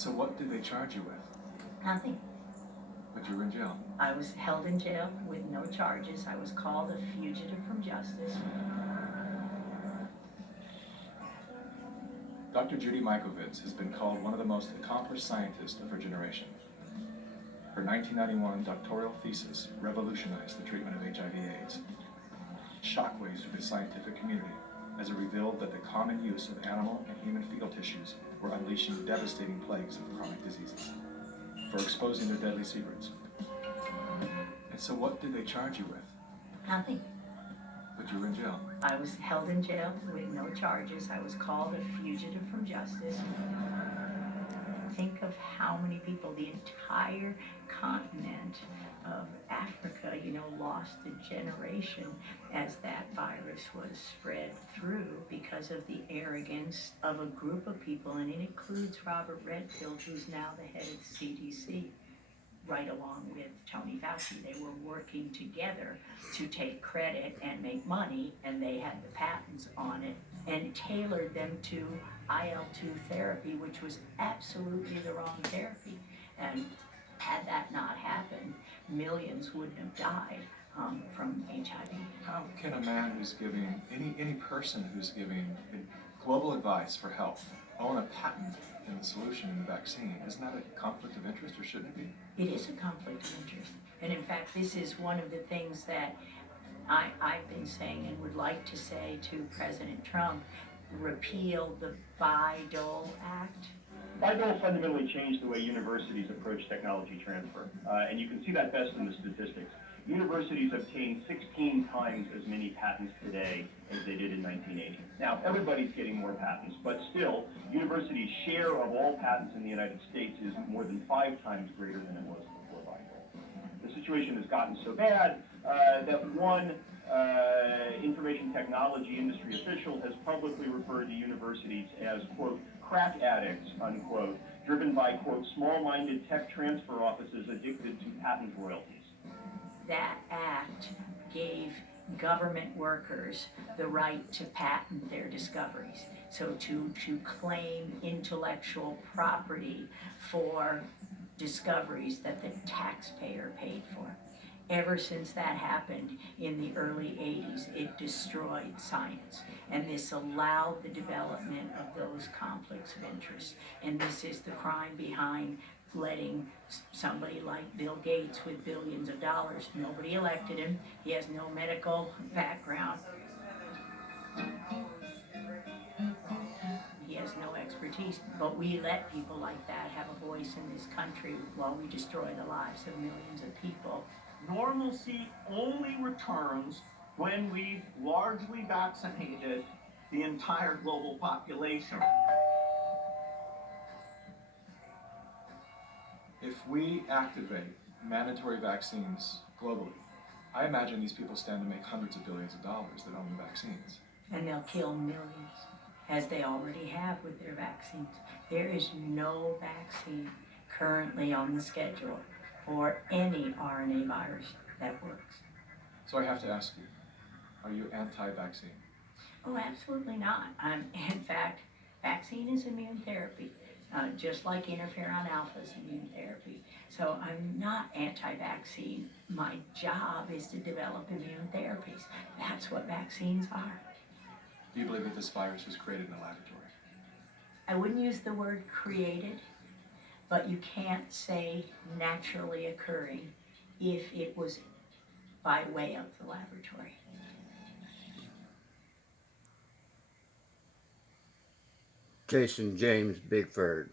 So what did they charge you with? Nothing. But you were in jail. I was held in jail with no charges. I was called a fugitive from justice. Dr. Judy Mikovits has been called one of the most accomplished scientists of her generation. Her 1991 doctoral thesis revolutionized the treatment of HIV/AIDS. Shockwaves through the scientific community as it revealed that the common use of animal and human fecal tissues were unleashing devastating plagues of chronic diseases, for exposing their deadly secrets. And so what did they charge you with? Nothing. But you were in jail. I was held in jail with no charges. I was called a fugitive from justice. Think of how many people, the entire continent of Africa, lost a generation as that virus was spread through because of the arrogance of a group of people, and it includes Robert Redfield, who's now the head of the CDC, right along with Tony Fauci. They were working together to take credit and make money, and they had the patents on it and tailored them to IL-2 therapy, which was absolutely the wrong therapy. And had that not happened, millions wouldn't have died from HIV. How can a man who's giving, any person who's giving global advice for health own a patent in the solution in the vaccine? Isn't that a conflict of interest, or shouldn't it be? It is a conflict of interest. And in fact, this is one of the things that I've been saying and would like to say to President Trump: repeal the Bayh-Dole Act. Bayh-Dole fundamentally changed the way universities approach technology transfer, and you can see that best in the statistics. Universities obtain 16 times as many patents today as they did in 1980. Now, everybody's getting more patents, but still, universities' share of all patents in the United States is more than 5 times greater than it was before Bayh-Dole. The situation has gotten so bad that one information technology industry official has publicly referred to universities as, quote, crack addicts, unquote, driven by, quote, small-minded tech transfer offices addicted to patent royalties. That act gave government workers the right to patent their discoveries. So to claim intellectual property for discoveries that the taxpayer paid for. Ever since that happened in the early 80s, it destroyed science. And this allowed the development of those conflicts of interest. And this is the crime behind letting somebody like Bill Gates with billions of dollars, nobody elected him, he has no medical background, he has no expertise, but we let people like that have a voice in this country while we destroy the lives of millions of people. Normalcy only returns when we've largely vaccinated the entire global population. If we activate mandatory vaccines globally, I imagine these people stand to make hundreds of billions of dollars that own the vaccines. And they'll kill millions, as they already have with their vaccines. There is no vaccine currently on the schedule for any RNA virus that works. So I have to ask you, are you anti-vaccine? Oh, absolutely not. In fact, vaccine is immune therapy, just like interferon alpha is immune therapy. So I'm not anti-vaccine. My job is to develop immune therapies. That's what vaccines are. Do you believe that this virus was created in a laboratory? I wouldn't use the word created, but you can't say naturally occurring if it was by way of the laboratory. Jason James Bigford.